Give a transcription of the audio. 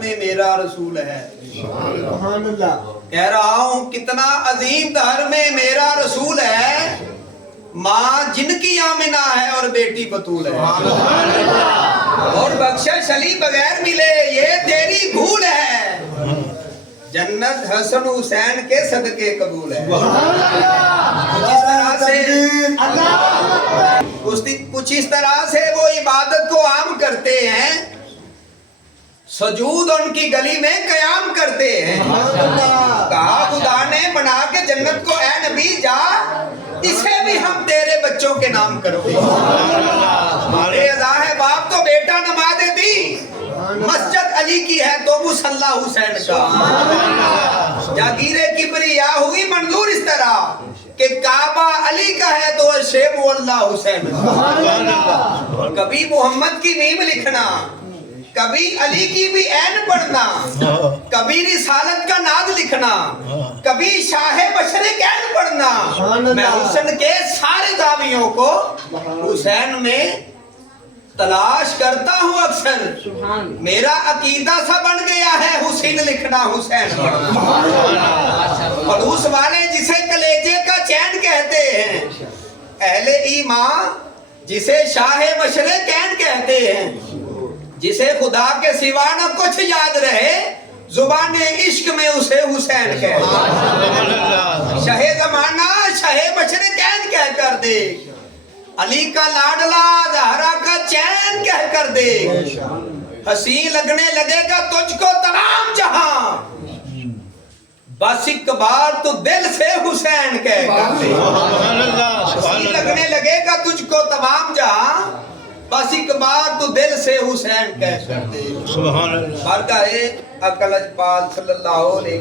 میں میرا رسول ہے. سبحان اللہ. کہہ رہا ہوں کتنا عظیم دھر میں میرا رسول ہے. ماں جن کی آمنہ ہے اور بیٹی بطول ہے. اور بخشش علی بغیر ملے یہ تیری بھول ہے. جنت حسن حسین کے صدقے قبول ہے. اس طرح سے کچھ اس طرح سے وہ عبادت کو عام کرتے ہیں. سجود ان کی گلی میں قیام کرتے ہیں. کہا خدا نے بنا کے جنت کو اے نبی جا اسے بھی ہم تیرے بچوں کے نام کرتے ہیں. ہمارے ادا ہے باپ تو بیٹا نماز دی. مسجد علی کی ہے تو مصلی حسین کا. جاگیر کبریا ہوئی منظور اس طرح کہ کعبہ علی کا ہے تو شیب اللہ حسین کا. کبھی محمد کی میم لکھنا, کبھی علی کی بھی عین پڑھنا, کبھی رسالت کا ناز لکھنا, کبھی شاہ مشرق عین پڑھنا. میں حسن کے سارے دعویوں کو حسین میں تلاش کرتا ہوں اکثر. میرا عقیدہ سا بن گیا ہے حسین لکھنا حسین پڑھنا. خلوص والے جسے کلیجے کا چین کہتے ہیں, اہل ایمان جسے شاہ مشرق عین کہتے ہیں, جسے خدا کے سوا نہ کچھ یاد رہے زبان عشق میں اسے حسین کہتے ہیں. شاہ زمانہ شاہ مشرق عین کہہ کر دے, علی کا لاڈلا زہرا کا چین کہہ کر دے. حسین لگنے لگے گا تجھ کو تمام جہاں, بس ایک بار تو دل سے حسین کہہ کر دے. حسین لگنے لگے گا تجھ کو تمام جہاں, بس ایک بار تو دل سے حسین کہہ کر دے. سبحان اللہ. بارگاہ اقل اجپال صلی اللہ علیہ